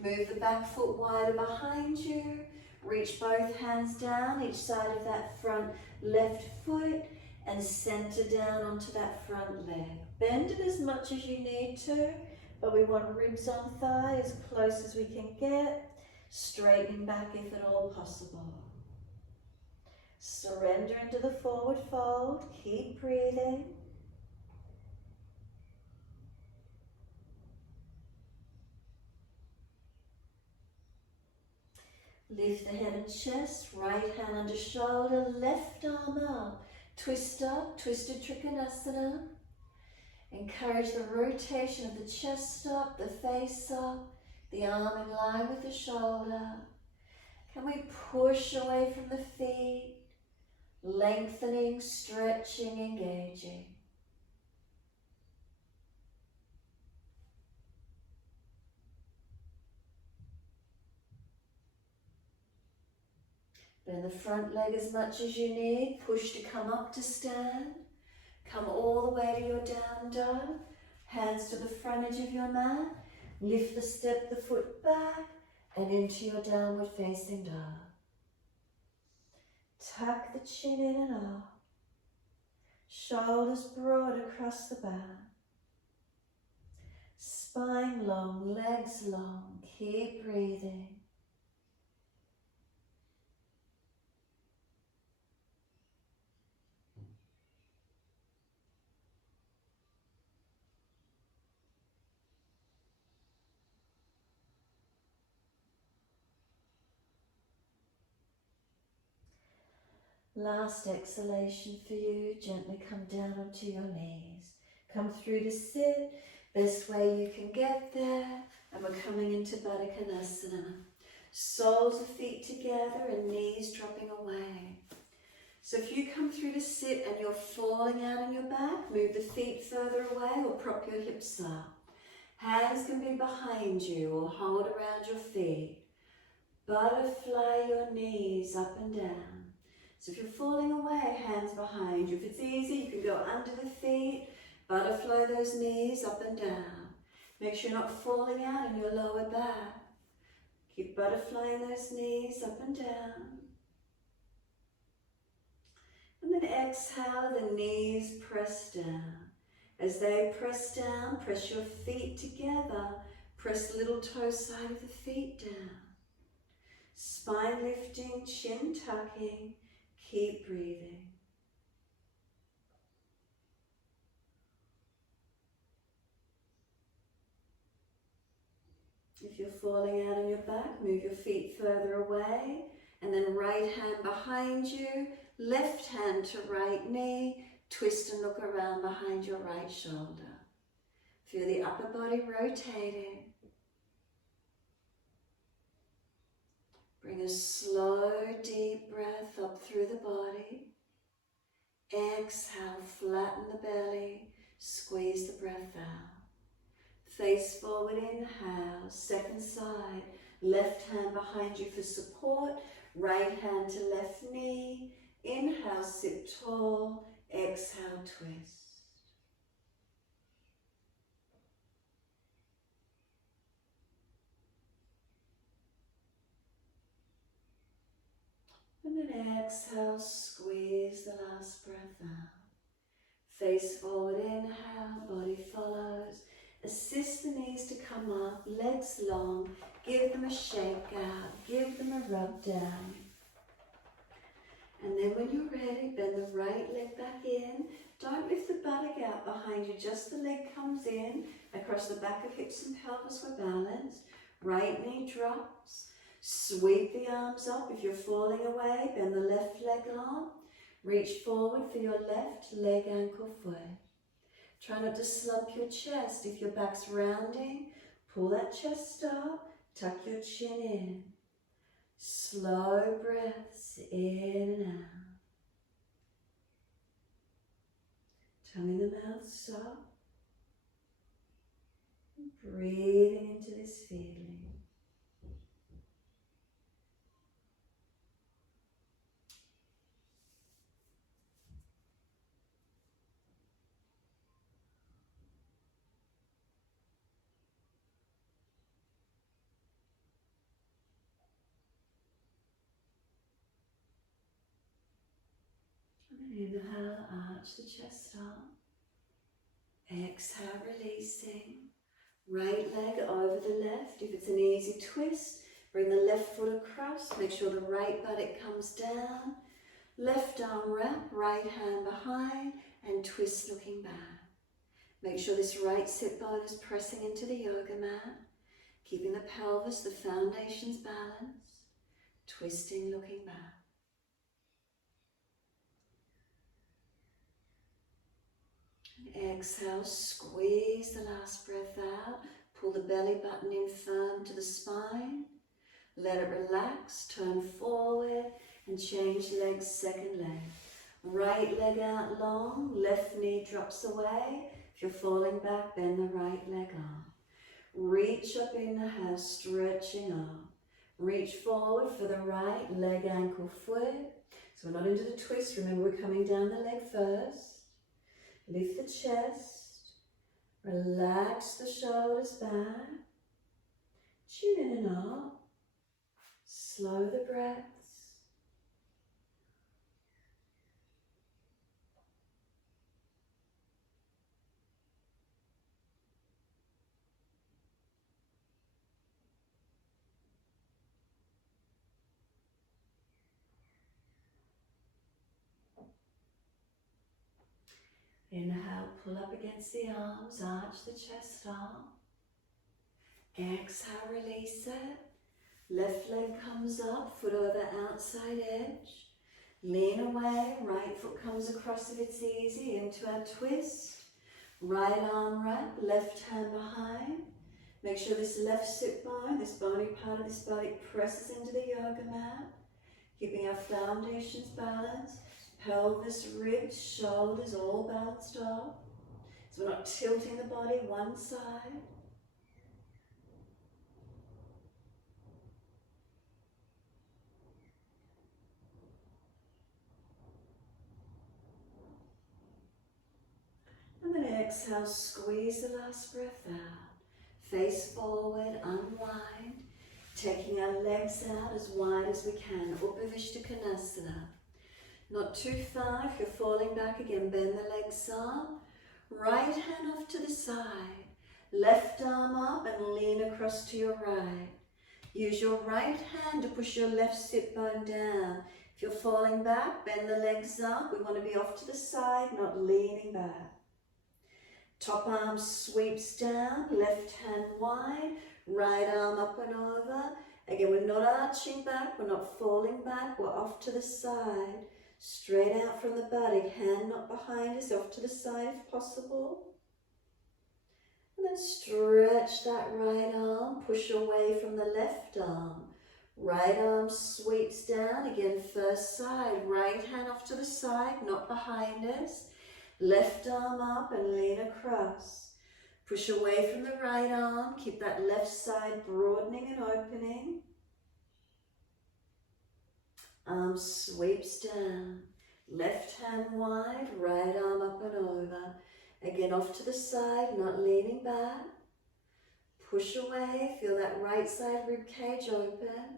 Move the back foot wider behind you, reach both hands down each side of that front left foot, and center down onto that front leg. Bend it as much as you need to, but we want ribs on thigh as close as we can get, straightening back if at all possible. Surrender into the forward fold, keep breathing. Lift the head and chest, right hand under shoulder, left arm up. Twist up, twisted Trikonasana. Encourage the rotation of the chest up, the face up, the arm in line with the shoulder. Can we push away from the feet, lengthening, stretching, engaging. Bend the front leg as much as you need. Push to come up to stand. Come all the way to your down dog. Hands to the front edge of your mat. Lift the step, the foot back, and into your downward facing dog. Tuck the chin in and up. Shoulders broad across the back. Spine long, legs long. Keep breathing. Last exhalation for you. Gently come down onto your knees. Come through to sit. Best way you can get there. And we're coming into Vadakanasana. Soles of feet together and knees dropping away. So if you come through to sit and you're falling out on your back, move the feet further away or prop your hips up. Hands can be behind you or hold around your feet. Butterfly your knees up and down. So if you're falling away, hands behind you. If it's easy, you can go under the feet. Butterfly those knees up and down. Make sure you're not falling out in your lower back. Keep butterflying those knees up and down. And then exhale, the knees press down. As they press down, press your feet together. Press the little toe side of the feet down. Spine lifting, chin tucking. Keep breathing. If you're falling out on your back, move your feet further away. And then right hand behind you, left hand to right knee. Twist and look around behind your right shoulder. Feel the upper body rotating. Bring a slow, deep breath up through the body. Exhale, flatten the belly, squeeze the breath out. Face forward, inhale, second side. Left hand behind you for support. Right hand to left knee. Inhale, sit tall. Exhale, twist. And then exhale, squeeze the last breath out. Face forward, inhale, body follows. Assist the knees to come up, legs long. Give them a shake out, give them a rub down. And then when you're ready, bend the right leg back in. Don't lift the buttock out behind you, just the leg comes in. Across the back of hips and pelvis we're balanced. Right knee drops. Sweep the arms up. If you're falling away, bend the left leg up. Reach forward for your left leg, ankle, foot. Try not to slump your chest. If your back's rounding, pull that chest up, tuck your chin in. Slow breaths in and out. Tongue in the mouth, stop. Breathing into this feeling. And inhale, arch the chest up. Exhale, releasing. Right leg over the left. If it's an easy twist, bring the left foot across. Make sure the right buttock comes down. Left arm wrap, right hand behind, and twist looking back. Make sure this right sit bone is pressing into the yoga mat. Keeping the pelvis, the foundations balanced. Twisting, looking back. Exhale, squeeze the last breath out. Pull the belly button in firm to the spine. Let it relax, turn forward and change legs, second leg. Right leg out long, left knee drops away. If you're falling back, bend the right leg up. Reach up, inhale, stretching up. Reach forward for the right leg, ankle, foot. So we're not into the twist, remember we're coming down the leg first. Lift the chest, relax the shoulders back, chin in and up, slow the breaths. Inhale, pull up against the arms, arch the chest up. Exhale, release it. Left leg comes up, foot over outside edge. Lean away, right foot comes across if it's easy, into our twist. Right arm wrap, left hand behind. Make sure this left sit bone, this bony part of this body presses into the yoga mat. Keeping our foundations balanced, pelvis, ribs, shoulders all balanced off. So we're not tilting the body one side. And then exhale, squeeze the last breath out. Face forward, unwind. Taking our legs out as wide as we can. Vadakanasana. Not too far. If you're falling back again, bend the legs up. Right hand off to the side. Left arm up and lean across to your right. Use your right hand to push your left sit bone down. If you're falling back, bend the legs up. We want to be off to the side, not leaning back. Top arm sweeps down, left hand wide, right arm up and over. Again, we're not arching back, we're not falling back, we're off to the side. Straight out from the body, hand not behind us, off to the side if possible. And then stretch that right arm, push away from the left arm. Right arm sweeps down, again first side, right hand off to the side, not behind us. Left arm up and lean across. Push away from the right arm, keep that left side broadening and opening. Arm sweeps down. Left hand wide, right arm up and over. Again off to the side, not leaning back. Push away, feel that right side rib cage open.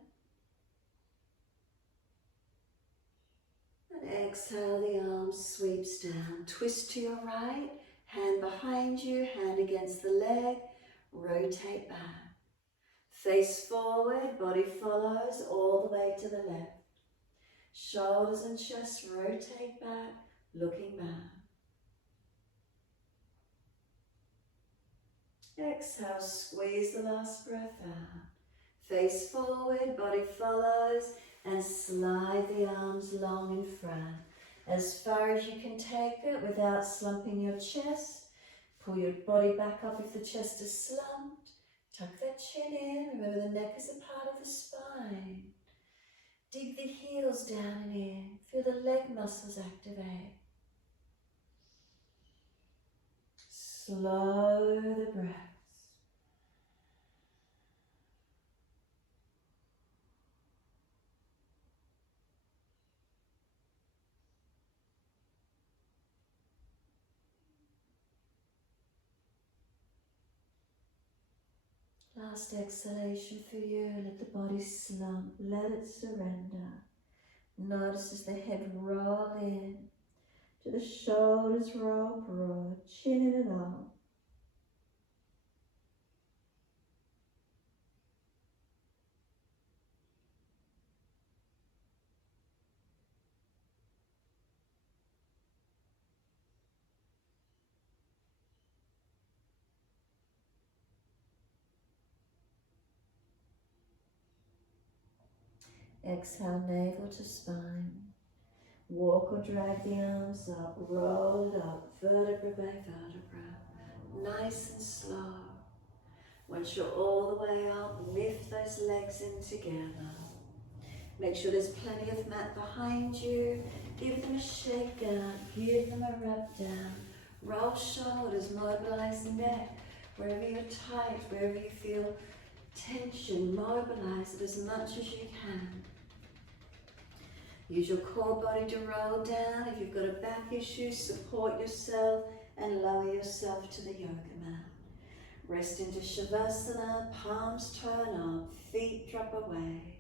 And exhale, the arm sweeps down. Twist to your right, hand behind you, hand against the leg. Rotate back. Face forward, body follows all the way to the left. Shoulders and chest rotate back, looking back. Exhale, squeeze the last breath out. Face forward, body follows, and slide the arms long in front. As far as you can take it without slumping your chest. Pull your body back up if the chest is slumped. Tuck that chin in. Remember the neck is a part of the spine. Dig the heels down and in. Feel the leg muscles activate. Slow the breaths. Last exhalation for you. Let the body slump. Let it surrender. Notice as the head roll in. To the shoulders roll broad. Chin in and up. Exhale, navel to spine. Walk or drag the arms up, roll it up, vertebra by vertebra. Nice and slow. Once you're all the way up, lift those legs in together. Make sure there's plenty of mat behind you. Give them a shake down, give them a rub down. Roll shoulders, mobilize neck. Wherever you're tight, wherever you feel tension, mobilize it as much as you can. Use your core body to roll down. If you've got a back issue, support yourself and lower yourself to the yoga mat. Rest into Shavasana, palms turn up, feet drop away.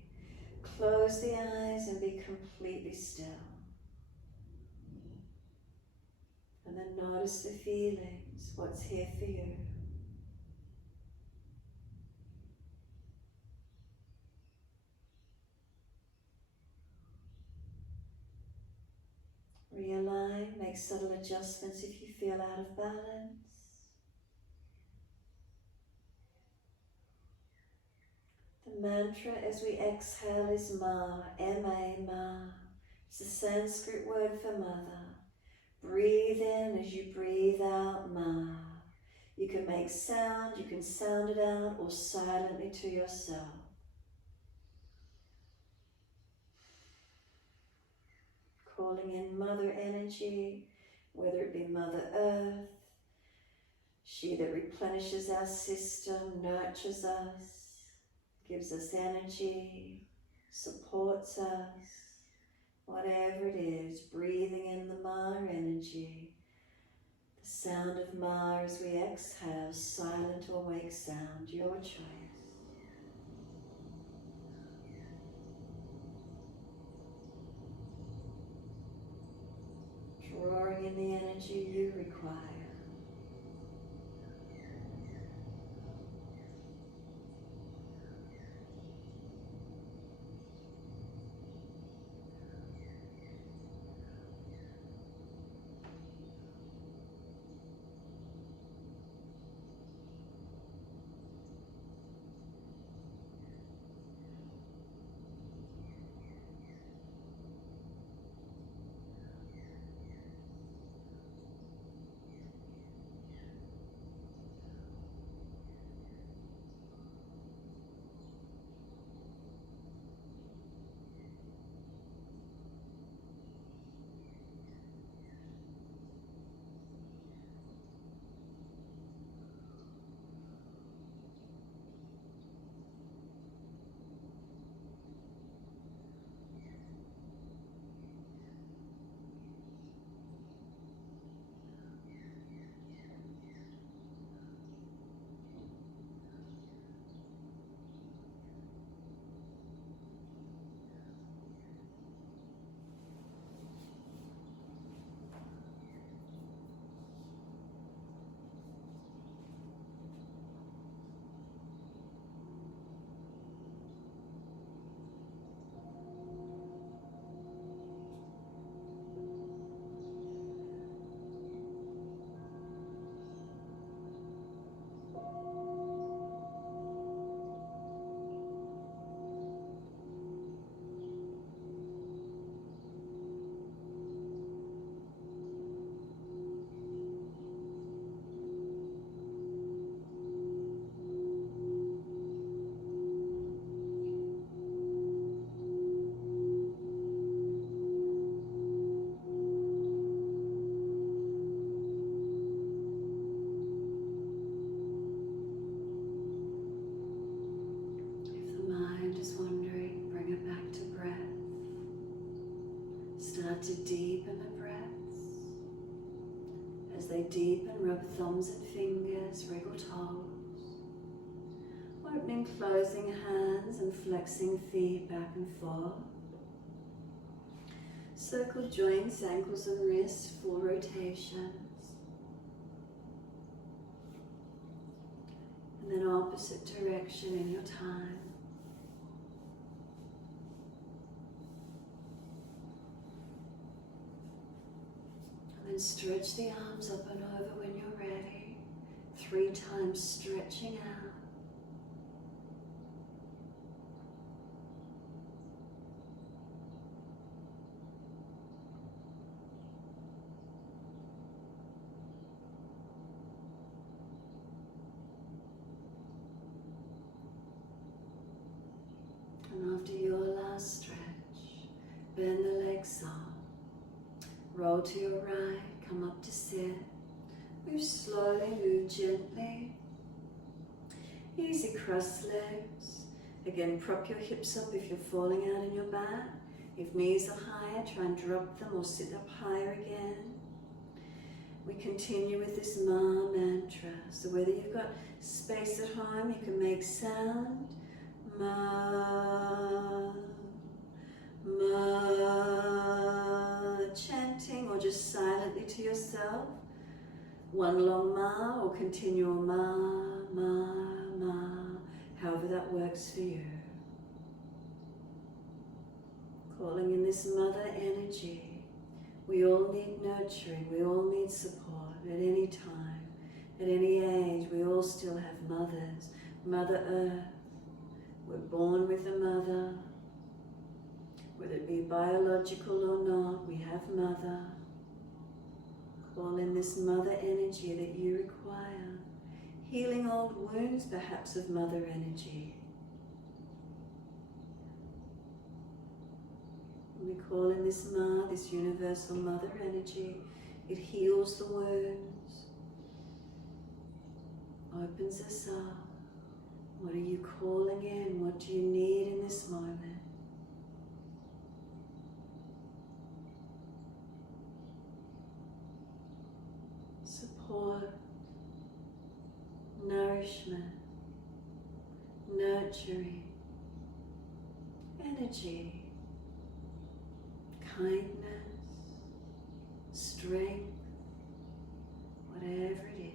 Close the eyes and be completely still. And then notice the feelings, what's here for you. Realign, make subtle adjustments if you feel out of balance. The mantra as we exhale is Ma, M-A, Ma. It's a Sanskrit word for mother. Breathe in as you breathe out, Ma. You can make sound, you can sound it out, or silently to yourself. Calling in mother energy, whether it be Mother Earth, she that replenishes our system, nurtures us, gives us energy, supports us, whatever it is, breathing in the Ma energy. The sound of Ma as we exhale, silent or awake sound, your choice. Drawing in the energy you require. Start to deepen the breaths. As they deepen, rub thumbs and fingers, wriggle toes. Opening, closing hands and flexing feet back and forth. Circle joints, ankles and wrists, full rotations. And then opposite direction in your time. And stretch the arms up and over when you're ready. 3 times stretching out. And after your last stretch, bend the legs up. Roll to your right, come up to sit. Move slowly, move gently. Easy cross legs. Again, prop your hips up if you're falling out in your mat. If knees are higher, try and drop them or sit up higher again. We continue with this Ma mantra. So whether you've got space at home, you can make sound. Ma, Ma, chanting or just silently to yourself. One long Ma or continual Ma, Ma, Ma, however that works for you. Calling in this mother energy. We all need nurturing, we all need support at any time, at any age. We all still have mothers, Mother Earth. We're born with a mother. Whether it be biological or not, we have Mother. Call in this Mother energy that you require. Healing old wounds, perhaps, of Mother energy. We call in this Ma, this universal Mother energy. It heals the wounds, opens us up. What are you calling in? What do you need in this moment? Support, nourishment, nurturing, energy, kindness, strength, whatever it is.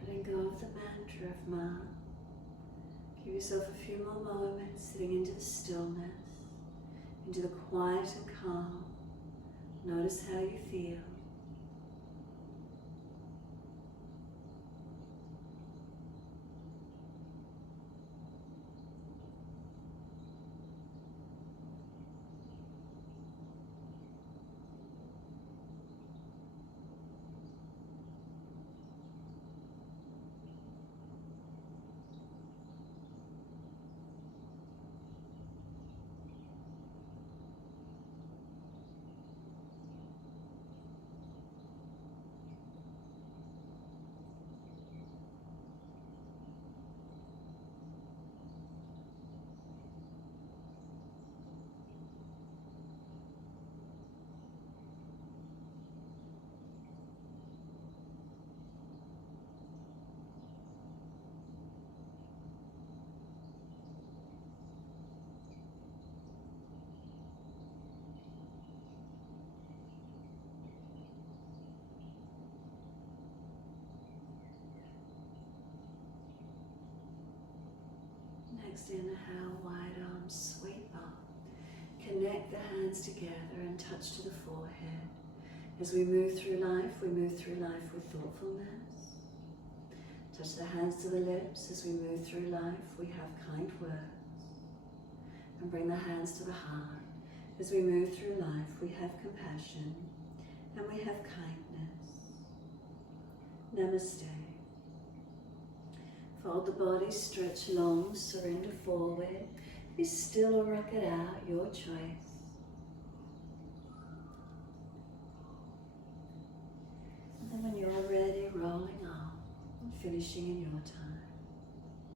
Letting go of the mantra of Ma. Give yourself a few more moments sitting into the stillness, into the quiet and calm. Notice how you feel. Next, inhale, wide arms sweep up. Connect the hands together and touch to the forehead. As we move through life with thoughtfulness. Touch the hands to the lips. As we move through life, we have kind words. And bring the hands to the heart. As we move through life, we have compassion and we have kindness. Namaste. Fold the body, stretch long, surrender forward. Be still or rock it out, your choice. And then when you're ready, rolling off and finishing in your time.